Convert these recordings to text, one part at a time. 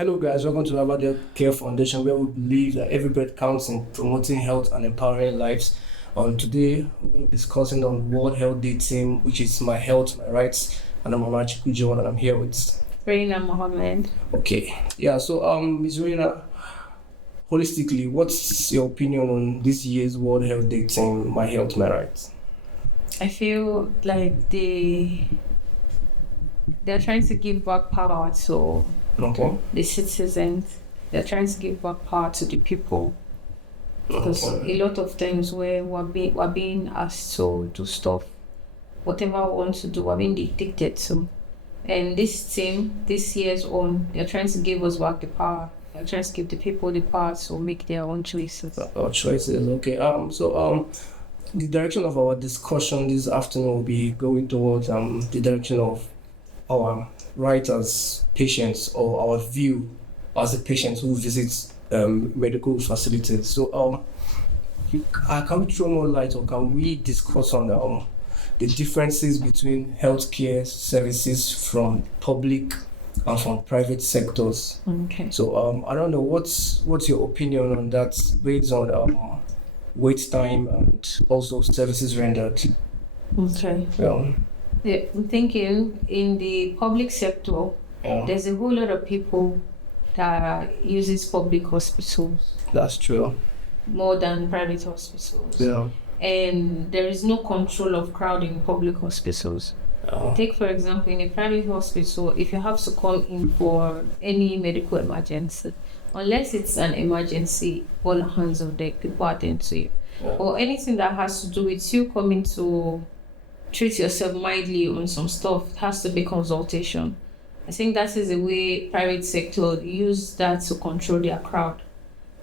Hello guys, welcome to Ravadel Care Foundation, where we believe that every breath counts in promoting health and empowering lives. Today, we're going to be discussing on World Health Day theme, which is My Health, My Rights, and I'm Mama Chikujo, and I'm here with... Reina Mohammed. Okay, yeah, so Ms. Reina, holistically, what's your opinion on this year's World Health Day theme, My Health, My Rights? I feel like they're trying to give back power to the citizens. They're trying to give back power to the people. Because a lot of times where we're being asked to do stuff, whatever we want to do, we're being dictated to. And this team, this year's own, they're trying to give us back the power. They're trying to give the people the power to make their own choices. Okay. The direction of our discussion this afternoon will be going towards the direction of our right as patients, or our view as the patients who visit medical facilities. So, can we throw more light, or can we discuss on the differences between healthcare services from public and from private sectors? Okay. So, I don't know, what's your opinion on that, based on wait time and also services rendered? Okay. Yeah, I'm thinking in the public sector, there's a whole lot of people that uses public hospitals that's true. more than private hospitals. Yeah. And there is no control of crowd in public hospitals. Take, for example, in a private hospital, if you have to call in for any medical emergency, unless it's an emergency, all hands on deck, people attend to you. Or anything that has to do with you coming to treat yourself mildly on some stuff, it has to be consultation. I think that is the way private sector use that to control their crowd,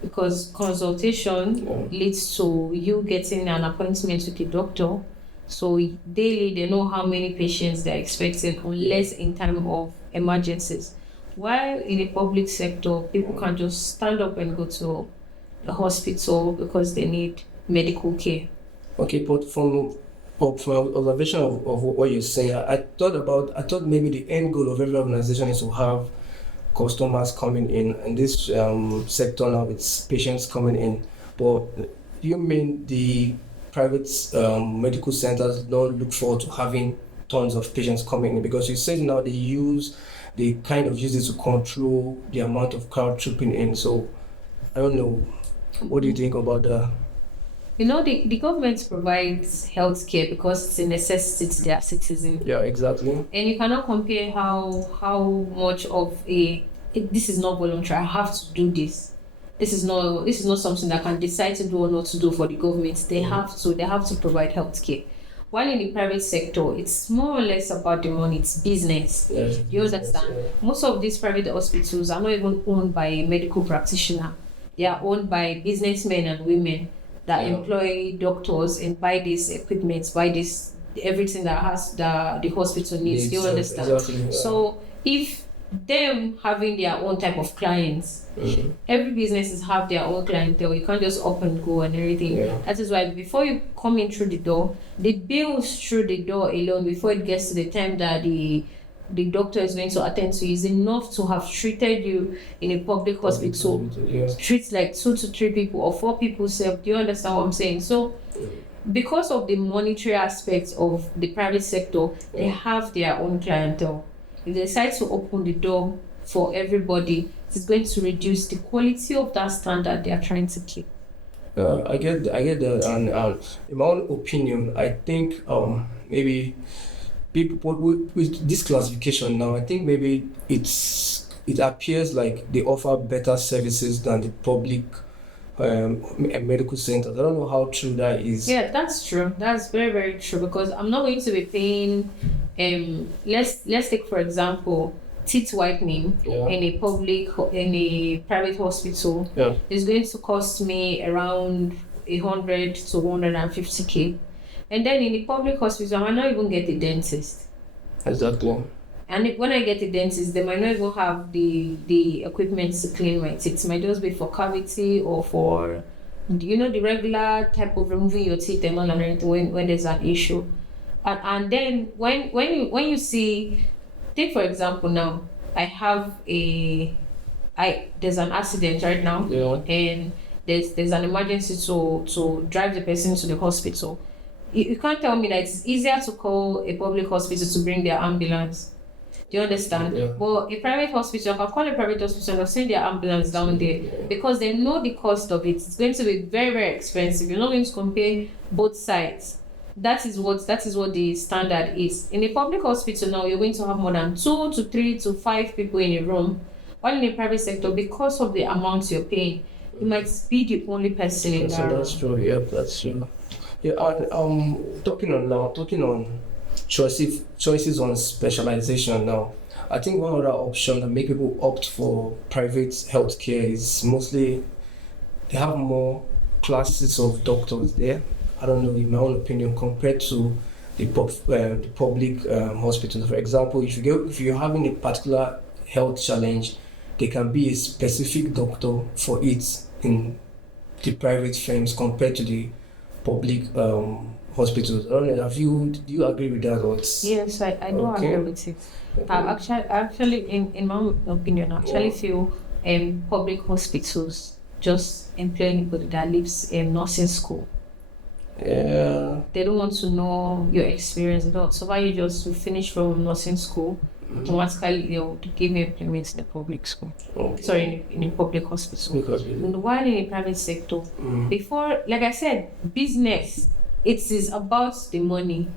because consultation leads to you getting an appointment with the doctor. So daily they know how many patients they're expecting, unless in time of emergencies. While in the public sector, people can just stand up and go to the hospital because they need medical care. Okay, but from observation of what you're saying, I thought maybe the end goal of every organization is to have customers coming in, and this sector now, it's patients coming in. But you mean the private medical centers don't look forward to having tons of patients coming in? Because you said now they kind of use it to control the amount of crowd trooping in. So I don't know. What do you think about that? You know, the government provides healthcare because it's a necessity to their citizens. Yeah, exactly. And you cannot compare how much of this is not voluntary. I have to do this. This is not something that I can decide to do or not to do for the government. They have to provide healthcare. While in the private sector, it's more or less about the money. It's business. Yes, you understand? Yeah. Most of these private hospitals are not even owned by a medical practitioner. They are owned by businessmen and women that employ doctors and buy this equipment, buy this everything that has the hospital needs. You understand? Exactly, yeah. So if them having their own type of clients, every businesses have their own clientele. You can't just up and go and everything. Yeah. That is why before you come in through the door, the bills through the door alone, before it gets to the time that the doctor is going to attend to you, is enough to have treated you in a public hospital. Treats like 2 to 3 people or 4 people self. Do you understand what I'm saying? So because of the monetary aspects of the private sector, they have their own clientele. If they decide to open the door for everybody, it's going to reduce the quality of that standard they are trying to keep. I get that, and in my own opinion, I think maybe people with this classification now, I think maybe it appears like they offer better services than the public medical centers. I don't know how true that is. Yeah, that's true. That's very, very true, because I'm not going to be paying. Let's take for example teeth whitening in a private hospital. It's going to cost me around 100 to 150k. And then in the public hospital, I might not even get a dentist. Exactly. And when I get a dentist, they might not even have the equipment to clean my teeth. It might just be for cavity or for, the regular type of removing your teeth and all and everything when there's an issue. And then when you see, take for example now, I have there's an accident right now, and there's an emergency to drive the person to the hospital. You can't tell me that it's easier to call a public hospital to bring their ambulance. Do you understand? Yeah. But a private hospital, I can call a private hospital and send their ambulance down there because they know the cost of it. It's going to be very, very expensive. You're not going to compare both sides. That is what the standard is. In a public hospital now, you're going to have more than 2 to 3 to 5 people in a room. While in the private sector, because of the amount you're paying, you might be the only person in that room. That's true. Yeah, that's true. Yeah, and talking on choices on specialization now. I think one other option that make people opt for private healthcare is mostly they have more classes of doctors there. I don't know, in my own opinion, compared to the public hospitals. For example, if you're having a particular health challenge, there can be a specific doctor for it in the private firms compared to the public hospitals. I don't know, do you agree with that? Or yes, I do agree with it. Actually, in my opinion, I feel public hospitals just employ anybody that lives in nursing school. Yeah. They don't want to know your experience at all. So why you just finish from nursing school, automatically they'll give you employment in the public school. Okay. Sorry, in a public hospital. And while in the private sector, before, like I said, business, it is about the money.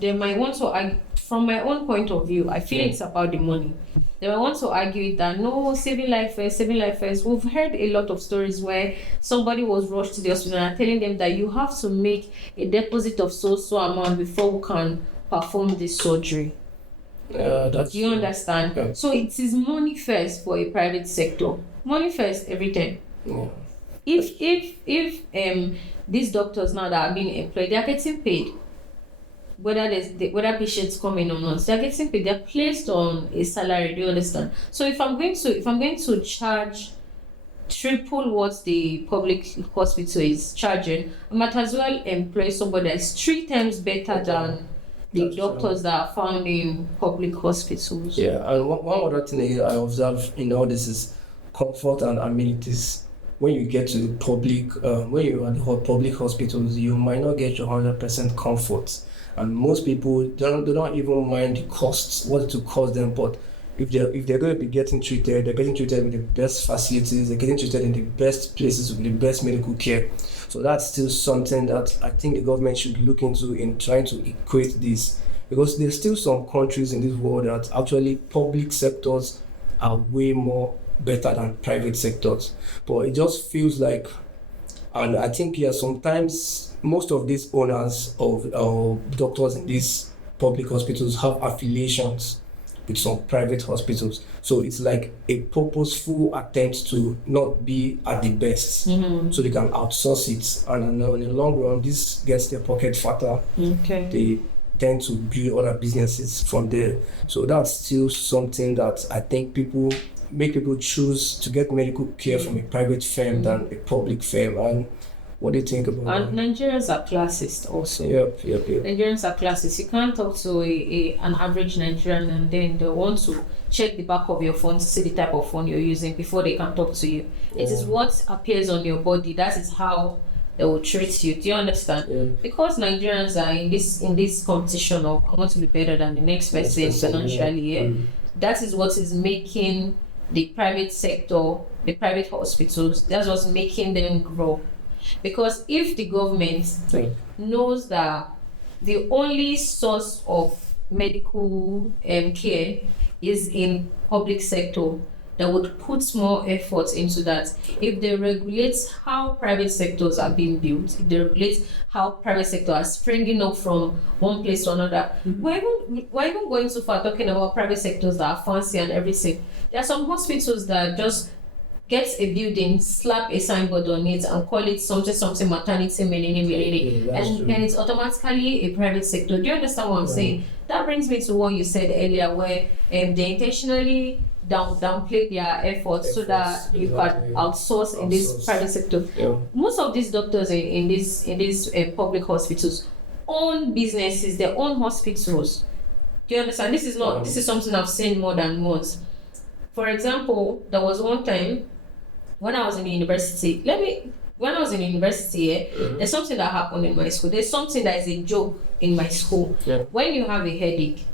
They might want to argue, from my own point of view, I feel it's about the money. They might want to argue that no, saving life first. We've heard a lot of stories where somebody was rushed to the hospital and telling them that you have to make a deposit of so amount before we can perform this surgery. Do you understand? Yeah. So it is money first for a private sector. Money first every time. Yeah. If these doctors now that are being employed, they are getting paid. Whether patients come in or not, they're getting paid. They're placed on a salary. Do you understand? So if I'm going to charge triple what the public hospital is charging, I might as well employ somebody that's 3 times better than the doctors that are found in public hospitals. Yeah, and one other thing I observe in all this is comfort and amenities. When you get to the public, when you're at the public hospitals, you might not get your 100% comfort. And most people don't even mind the costs, what it will cost them. But if they're going to be getting treated, they're getting treated with the best facilities, they're getting treated in the best places with the best medical care. So that's still something that I think the government should look into in trying to equate this. Because there's still some countries in this world that actually public sectors are way more better than private sectors. But it just feels like, and I think sometimes most of these owners of doctors in these public hospitals have affiliations with some private hospitals. So it's like a purposeful attempt to not be at the best. So they can outsource it. And in the long run, this gets their pocket fatter. Okay. They tend to build other businesses from there. So that's still something that I think make people choose to get medical care from a private firm than a public firm. And what do you think about that? And Nigerians are classist also. Yep. Nigerians are classist. You can't talk to an average Nigerian and then they want to check the back of your phone to see the type of phone you're using before they can talk to you. Yeah. It is what appears on your body. That is how they will treat you. Do you understand? Yeah. Because Nigerians are in this competition of I want to be better than the next person financially. Yeah. That is what is making the private sector, the private hospitals, that's what's making them grow. Because if the government knows that the only source of medical care is in public sector, that would put more effort into that. If they regulate how private sectors are being built, if they regulate how private sector are springing up from one place to another, we're even going so far talking about private sectors that are fancy and everything. There are some hospitals that just get a building, slap a signboard on it and call it something maternity, and it's automatically a private sector. Do you understand what I'm saying? That brings me to what you said earlier, where they intentionally downplay their efforts so that you can outsource in this private sector. Yeah. Most of these doctors in these public hospitals own businesses, their own hospitals. Do you understand? This is something I've seen more than once. For example, there was one time when I was in university. When I was in university, there's something that happened in my school. There's something that is a joke in my school. Yeah. When you have a headache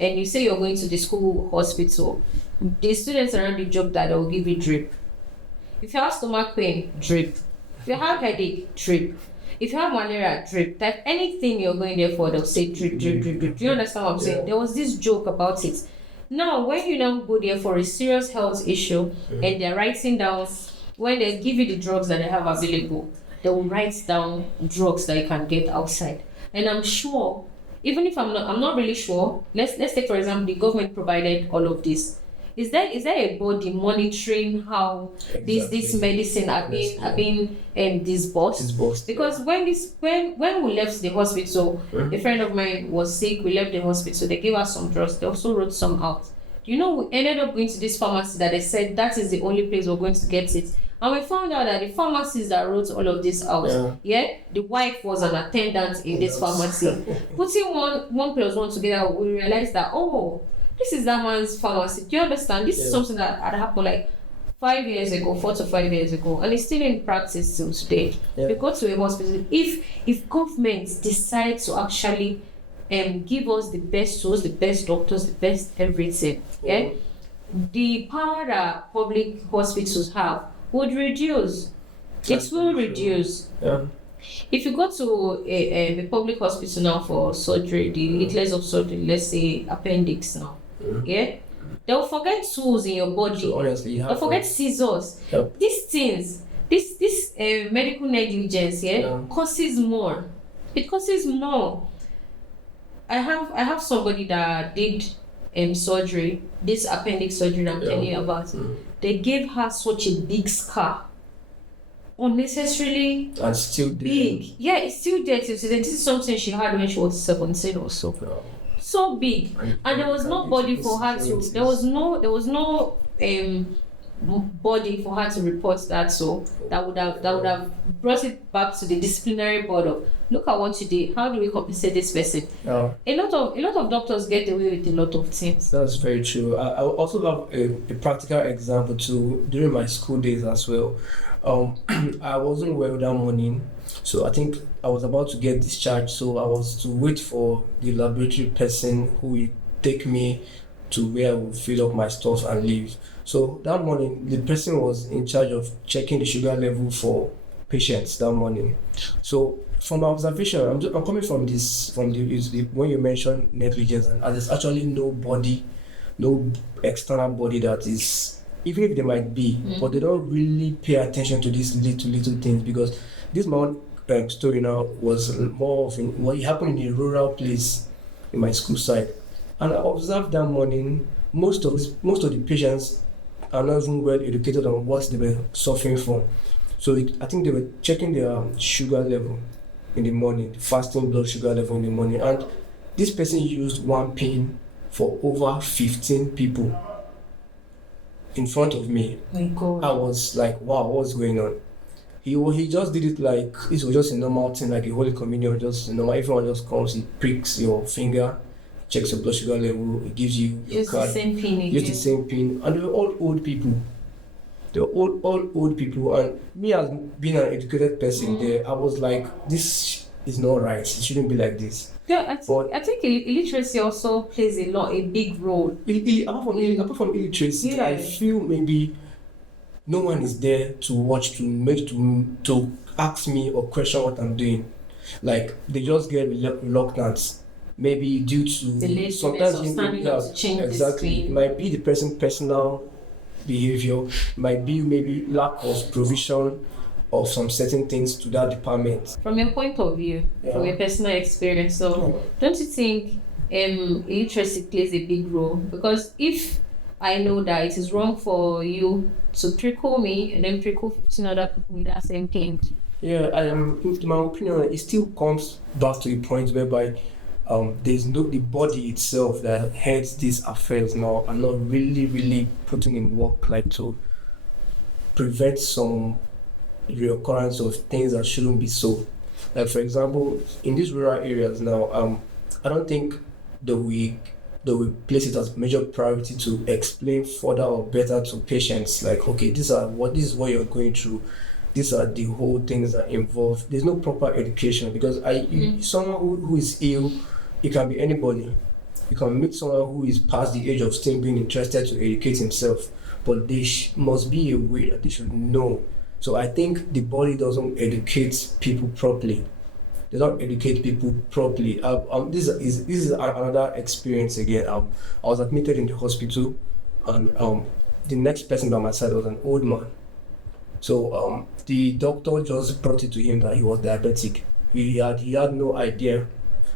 and you say you're going to the school hospital, the students around the joke that they'll give you drip. If you have stomach pain, drip. If you have headache, drip. If you have malaria, drip. Like anything you're going there for, they'll say drip, drip, drip, drip. Do you understand what I'm saying? There was this joke about it. Now, when you now go there for a serious health issue and they're writing down, when they give you the drugs that they have available, they will write down drugs that you can get outside. And I'm sure, even if I'm not really sure, let's take for example, the government provided all of this. Is there a body monitoring how this medicine are being disbursed? Because when we left the hospital, a friend of mine was sick. We left the hospital. They gave us some drugs. They also wrote some out. We ended up going to this pharmacy that they said that is the only place we're going to get it. And we found out that the pharmacist that wrote all of this out, the wife was an attendant in this pharmacy. Putting one plus one together, we realized that, this is that man's pharmacy. Do you understand? This is something that had happened like 5 years ago, 4 to 5 years ago, and it's still in practice till today. We go to a hospital. If governments decide to actually give us the best tools, the best doctors, the best everything, the power that public hospitals have would reduce. It will reduce. If you go to a public hospital now for surgery, the littlest of surgery, let's say appendix now, they'll forget tools in your body. So honestly, they'll forget scissors. These things, this medical negligence, causes more. It causes more. I have somebody that did surgery, this appendix surgery that I'm telling you about. They gave her such a big scar. Unnecessarily and still big. Yeah, it's still there. This is something she had when she was 17 or so. So big. And there was no body for her to there was no body for her to report that, so that would have brought it back to the disciplinary board of, look at what you did, how do we compensate this person? A lot of doctors get away with a lot of things. That's very true. I also have a practical example too during my school days as well. I wasn't well that morning, so I think I was about to get discharged, so I was to wait for the laboratory person who will take me to where I will fill up my stuff and leave. So that morning, the person was in charge of checking the sugar level for patients that morning. So from my observation, I'm coming from the when you mentioned negligence, and there's actually no external body that is, even if they might be, but they don't really pay attention to these little things, because this my own story now was more of what happened in a rural place in my school side. And I observed that morning, most of the patients are not even well educated on what they were suffering from. So I think they were checking their sugar level in the morning, fasting blood sugar level in the morning. And this person used one pin for over 15 people in front of me. My God. I was like, wow, what's going on? He just did it like this was just a normal thing, like a Holy Communion, just normal. Everyone just comes, he pricks your finger, checks your blood sugar level, it gives you your card. The same pin again. Use the same pin. And they were all old people. They were all old people. And me, as being an educated person there, I was like, this is not right. It shouldn't be like this. Yeah, I think illiteracy also plays a big role. Apart from illiteracy, I feel maybe no one is there to watch, to ask me or question what I'm doing. Like, they just get reluctant. Maybe due to the sometimes to change exactly. It might be the person's personal behavior, might be maybe lack of provision of some certain things to that department. From your point of view, from your personal experience, so don't you think illiteracy plays a big role? Because if I know that it is wrong for you to prickle me and then prickle 15 other people with that same thing. Yeah, in my opinion, it still comes back to the point whereby there's the body itself that heads these affairs now are not really putting in work, like to prevent some reoccurrence of things that shouldn't be so. Like, for example, in these rural areas now, I don't think that we they will place it as major priority to explain further or better to patients, like, okay, this is what you're going through. These are the whole things that involved. There's no proper education, because someone who is ill, it can be anybody. You can meet someone who is past the age of still being interested to educate himself, but there must be a way that they should know. So I think the body doesn't educate people properly. They don't educate people properly. This is another experience again. I was admitted in the hospital, and the next person by my side was an old man. So the doctor just brought it to him that he was diabetic. He had no idea,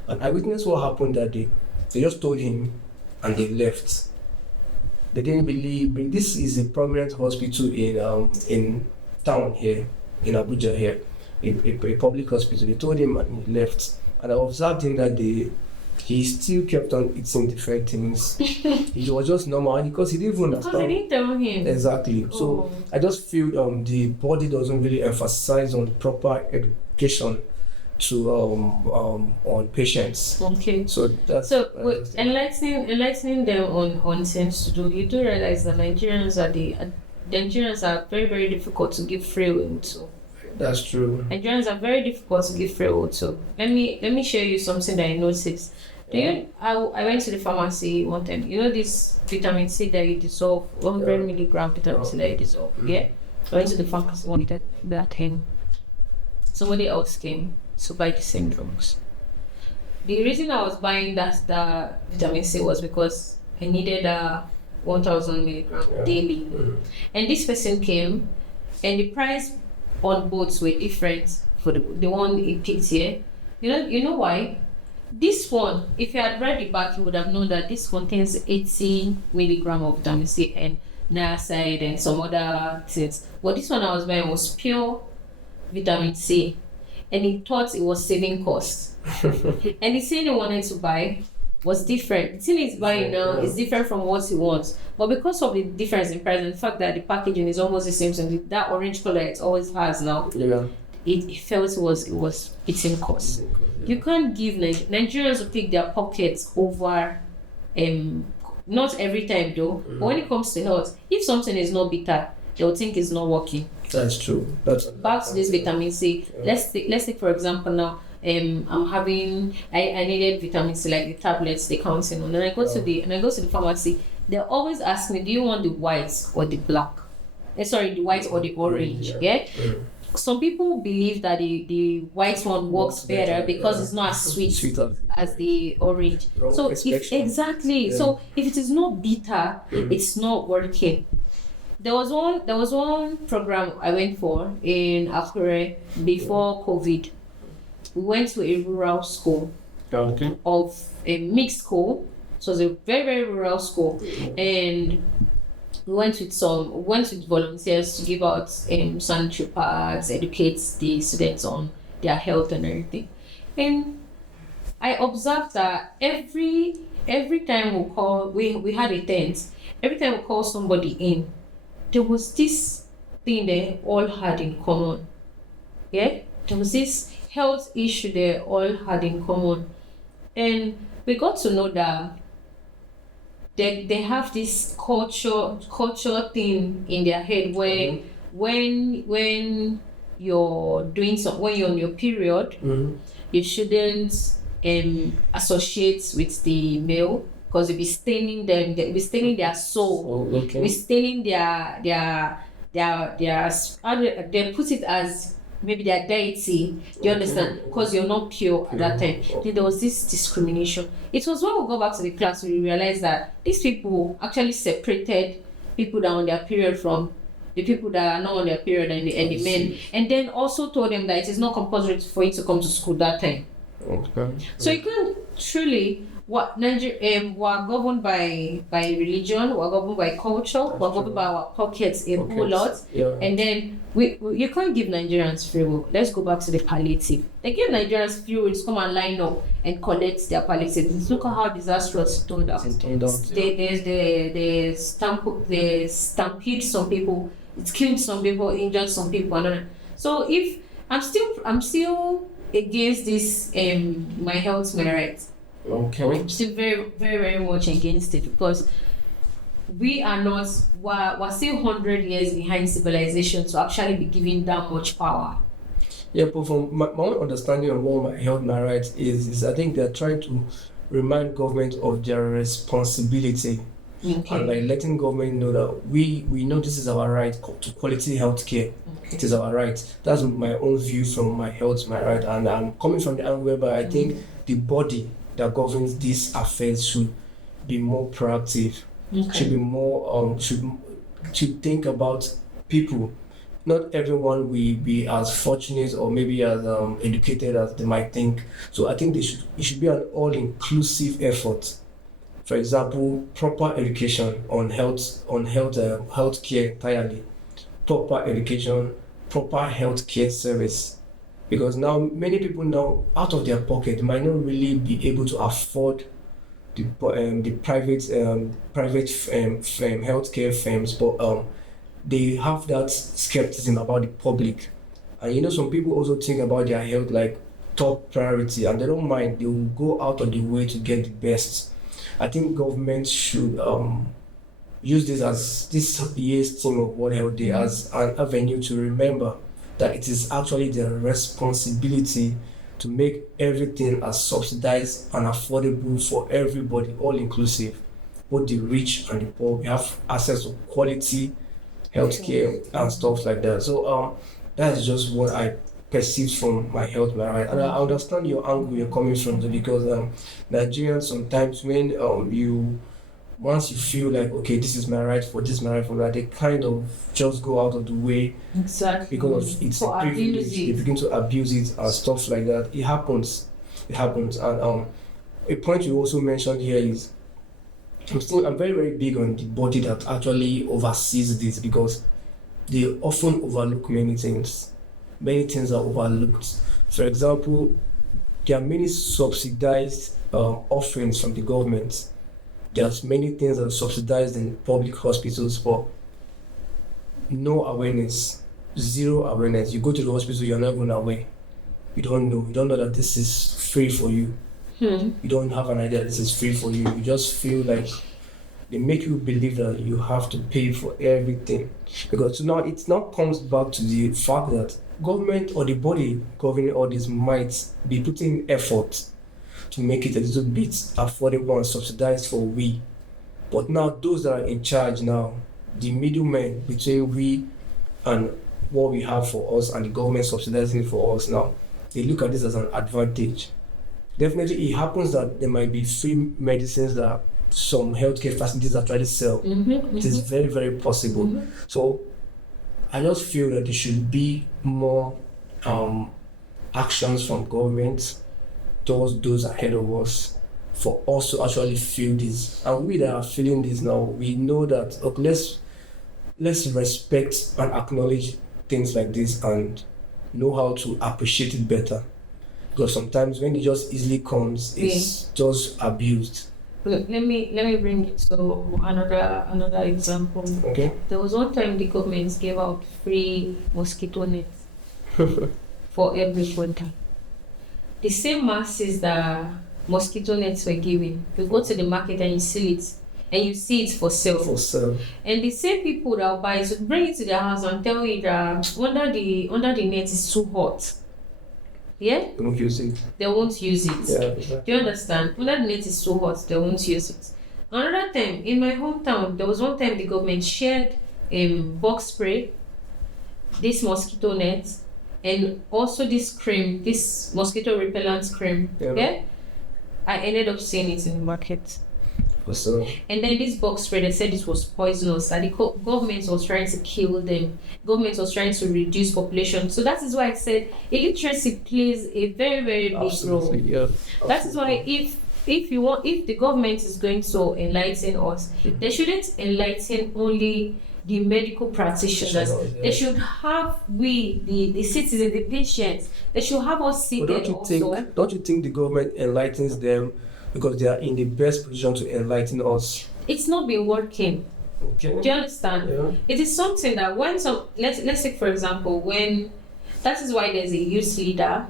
and I witnessed what happened that day. They just told him, and they left. They didn't believe. This is a prominent hospital in town here, in Abuja here, a public hospital. They told him, and he left. And I observed him that day. He still kept on eating different things. It was just normal, because he didn't even understand. Because they didn't tell him. Exactly. So I just feel the body doesn't really emphasize on proper education to on patients. Okay. So that's enlightening them on things to do. You do realize that Nigerians are very, very difficult to give free will to. That's true. Nigerians are very difficult to give free will to. Let me share you something that I noticed. I went to the pharmacy one time. You know this vitamin C that you dissolve, 100 milligram vitamin C that you dissolve. Yeah. I went to the pharmacy one day, that thing. Somebody else came to buy the same drugs. The reason I was buying the vitamin C was because I needed 1,000 milligram daily. And this person came, and the price on both were different for the one he picked here. You know why? This one, if you had read the back, you would have known that this contains 80 milligram of vitamin C and niacin and some other things. But this one I was buying was pure vitamin C, and he thought it was saving costs. And the thing he wanted to buy was different. The thing he's buying now is different from what he wants. But because of the difference in price and the fact that the packaging is almost the same, so that orange color it always has now, it felt it was eating costs. You can't give Nigerians will take their pockets over, not every time though, but when it comes to health, if something is not bitter, they'll think it's not working. That's true. That's back to this vitamin C. Let's take for example now. I needed vitamin C, like the tablets they counting on, and I go to the pharmacy. They always ask me, do you want the white or the black? The white or the orange. Yeah. Some people believe that the white one works better because it's not as sweet as the orange. So so if it is not bitter, it's not working. There was one program I went for in Akure before COVID. We went to a rural school of a mixed school. So it was a very, very rural school, and we went with volunteers to give out sanitary pads, educate the students on their health and everything. And I observed that every time we had a tent. Every time we call somebody in, there was this thing they all had in common. Yeah, there was this health issue they all had in common, and we got to know that they have this culture thing in their head where when you're on your period, you shouldn't associate with the male, because you'll be staining them, you'll be staining their soul, you'll be staining their they put it as maybe their deity. Do you understand? Because you're not pure at that time. Then there was this discrimination. It was when we go back to the class we realized that these people actually separated people that are on their period from the people that are not on their period and the men, and then also told them that it is not compulsory for you to come to school that time. So you can't truly we're governed by religion, we're governed by culture, we're governed by our pockets a whole lot, and then you can't give Nigerians free will. Let's go back to the palliative. They give Nigerians free will to come and line up and collect their palliative. Look at how disastrous it turned out. They stampede some people, it killed some people, injured some people. So if I'm still against this my health, my rights. Okay. I'm still very, very, very much against it because we are not, we're still 100 years behind civilization to actually be given that much power. Yeah, but from my own understanding of what my health, my rights is I think they're trying to remind government of their responsibility and like letting government know that we know this is our right to quality health care. It is our right. That's my own view from my health, my right, and I'm coming from the angle whereby I think the body that governs these affairs should be more proactive, should be more should think about people. Not everyone will be as fortunate or maybe as educated as they might think. So I think it should be an all-inclusive effort. For example, proper education on health care entirely, proper education, proper health care service. Because now many people now out of their pocket might not really be able to afford the private healthcare firms, but they have that skepticism about the public. And you know, some people also think about their health like top priority, and they don't mind. They will go out of the way to get the best. I think government should use this year's theme of World Health Day as an avenue to remember that it is actually their responsibility to make everything as subsidized and affordable for everybody, all inclusive, both the rich and the poor. We have access to quality healthcare and stuff like that. So that's just what I perceive from my health, my right. And I understand your angle you're coming from, because Nigerians sometimes when once you feel like, okay, this is my right for this, my right for that, they kind of just go out of the way because of it's a privilege. They begin to abuse it and stuff like that. It happens. And a point you also mentioned here is I'm very, very big on the body that actually oversees this, because they often overlook many things. Many things are overlooked. For example, there are many subsidized offerings from the government. There's many things that are subsidized in public hospitals, but no awareness, zero awareness. You go to the hospital, you're not even aware. You don't know that this is free for you. You don't have an idea this is free for you. You just feel like they make you believe that you have to pay for everything. Because now it now comes back to the fact that government or the body governing all this might be putting effort to make it a little bit affordable and subsidized for we. But now those that are in charge now, the middlemen between we and what we have for us and the government subsidizing for us now, they look at this as an advantage. Definitely it happens that there might be free medicines that some healthcare facilities actually sell. It is very, very possible. So I just feel that there should be more actions from government towards those ahead of us for us to actually feel this. And we that are feeling this now, we know that let's respect and acknowledge things like this and know how to appreciate it better. Because sometimes when it just easily comes, it's just abused. Let me bring it to another example. Okay. There was one time the government gave out free mosquito nets for every winter. The same masses that mosquito nets were given, you go to the market and you see it for sale. And the same people that will buy it will bring it to their house and tell you that under the net is too hot. Yeah? They won't use it. They won't use it. Yeah, exactly. Do you understand? Under the net is too hot, they won't use it. Another time, in my hometown, there was one time the government shared box spray, this mosquito net, and also this cream, this mosquito repellent cream. Yeah? I ended up seeing it in the market. So. And then this box spray, they said it was poisonous, that the government was trying to kill them. Government was trying to reduce population. So that is why I said illiteracy plays a very, very big role. Yeah. That is why if the government is going to enlighten us, they shouldn't enlighten only the medical practitioners. They should have the citizens, the patients. They should have us seated also. Don't you think the government enlightens them because they are in the best position to enlighten us? It's not been working. Okay. Do you understand? Yeah. It is something that when let's take for example, when that is why there's a youth leader,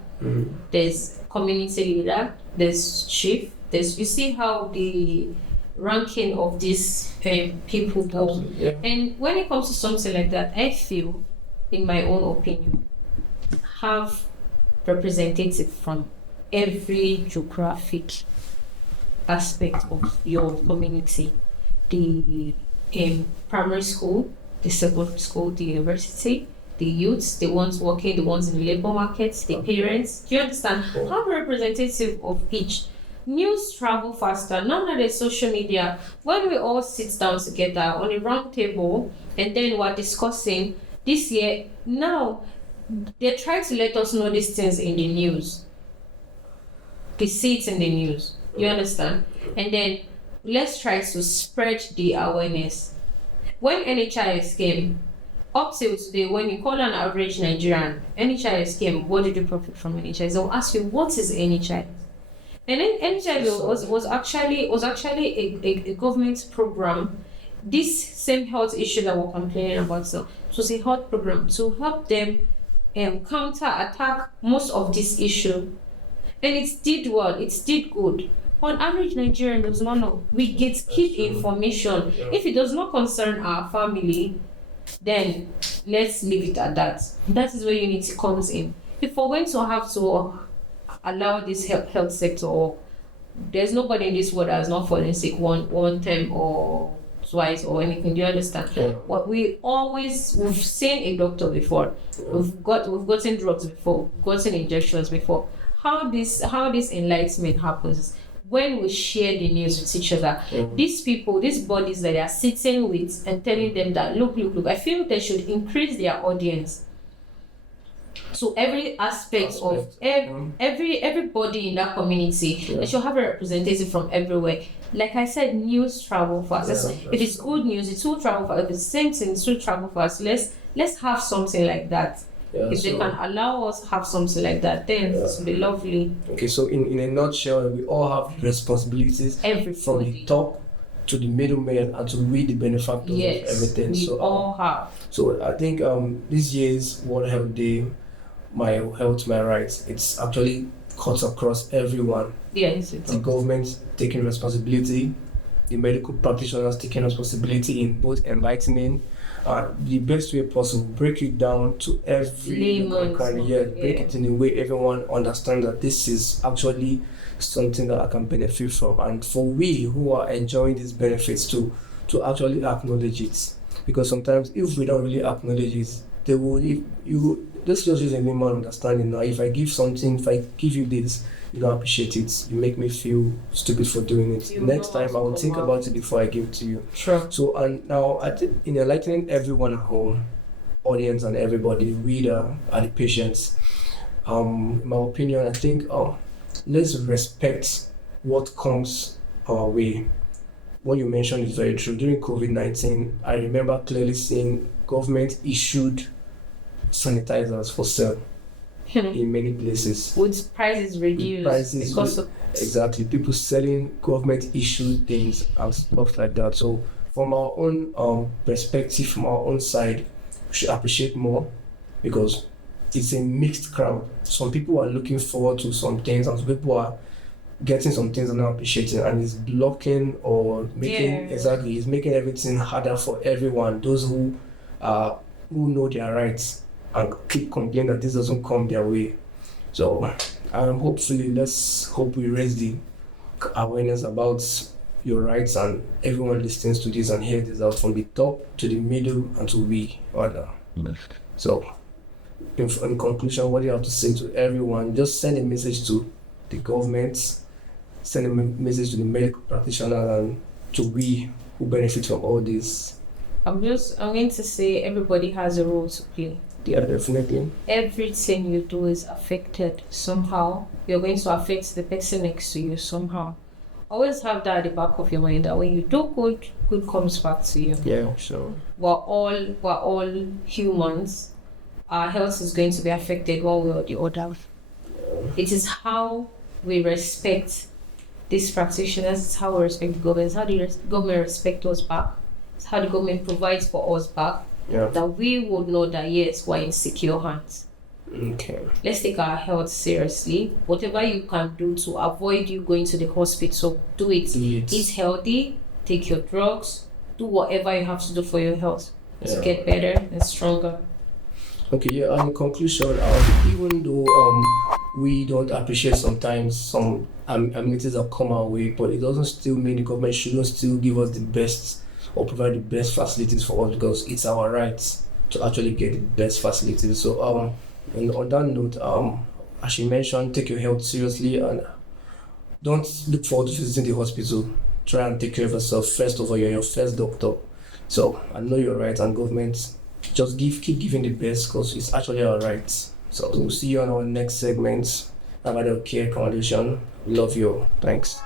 there's community leader, there's chief, this. You see how the ranking of these people go. Yeah. And when it comes to something like that, I feel, in my own opinion, have representative from every geographic aspect of your community. The primary school, the secondary school, the university, the youths, the ones working, the ones in the labor markets, the parents. Do you understand? Have a representative of each. News travel faster. Now that there's social media, when we all sit down together on a round table and then we're discussing this year, now they're trying to let us know these things in the news. They see it in the news. You understand? And then let's try to spread the awareness. When NHIS came, up till today, when you call an average Nigerian, NHIS came, what did you profit from NHIS? They'll ask you, what is NHIS? And then NHIS was actually a government program. This same health issue that we're complaining about, so it was a health program to help them counter-attack most of this issue. And it did well, it did good. On average Nigerian does not know. We get keep information. If it does not concern our family, then let's leave it at that. That is where unity comes in. If we're going to have to allow this health sector, or there's nobody in this world that has not fallen sick one time or twice or anything. Do you understand? Yeah. What we've seen a doctor before. We've gotten drugs before, gotten injections before. How this enlightenment happens when we share the news with each other. These people, these bodies that they are sitting with and telling them that look, I feel they should increase their audience. So every aspect of everybody in that community, they should have a representative from everywhere. Like I said, news travel fast. If it's good news, it will travel fast. If it's the same thing, it will travel fast. Let's have something like that. If they can allow us have something like that, then it will be lovely. Okay, so in a nutshell, we all have responsibilities from the top to the middleman and to we the benefactors of everything. We all have. So I think this year's World Health Day, My Health, My Rights, it's actually cuts across everyone. Yes, the government taking responsibility, the medical practitioners taking responsibility in both enlightening the best way possible, break it down to every break it in a way everyone understands that this is actually something that I can benefit from, and for we who are enjoying these benefits to actually acknowledge it, because sometimes if we don't really acknowledge it, they will, if you let's just use a minimal understanding now. If I give you this, you don't appreciate it, you make me feel stupid for doing it. Next time I will think about it before I give it to you. Sure. So, and now I think in enlightening everyone at home, audience and everybody, reader and the patients, in my opinion, I think let's respect what comes our way. What you mentioned is very true. During COVID-19, I remember clearly seeing government issued sanitizers for sale in many places. With prices reduced. Exactly. People selling government issued things and stuff like that. So from our own perspective, from our own side, we should appreciate more, because it's a mixed crowd. Some people are looking forward to some things, and some people are getting some things and not appreciating, and it's blocking or making it's making everything harder for everyone. Those who know their rights and keep complaining that this doesn't come their way. So hopefully, let's hope we raise the awareness about your rights, and everyone listens to this and hears this out from the top to the middle and to we order. So in conclusion, what do you have to say to everyone? Just send a message to the government, send a message to the medical practitioner, and to we who benefit from all this. I'm going to say everybody has a role to play. Yeah, definitely. Everything you do is affected somehow. You're going to affect the person next to you somehow. Always have that at the back of your mind, that when you do good comes back to you. Yeah, sure. We're all humans. Our health is going to be affected one way or the other. It is how we respect these practitioners. It's how we respect the government. It's how the government respect us back. It's how the government provides for us back. Yeah. That we would know that yes, we're in secure hands. Okay. Let's take our health seriously. Whatever you can do to avoid you going to the hospital, do it. Eat healthy, take your drugs, do whatever you have to do for your health to get better and stronger. Okay, yeah, and in conclusion, even though we don't appreciate sometimes some amenities that come our way, but it doesn't still mean the government shouldn't still give us the best or provide the best facilities for us, because it's our right to actually get the best facilities. So and on that note, as you mentioned, take your health seriously and don't look forward to visiting the hospital. Try and take care of yourself first of all. You're your first doctor, so I know you're right, and government just keep giving the best, because it's actually our right. So we'll see you on our next segment. Ravadel Care Foundation. Love you. Thanks.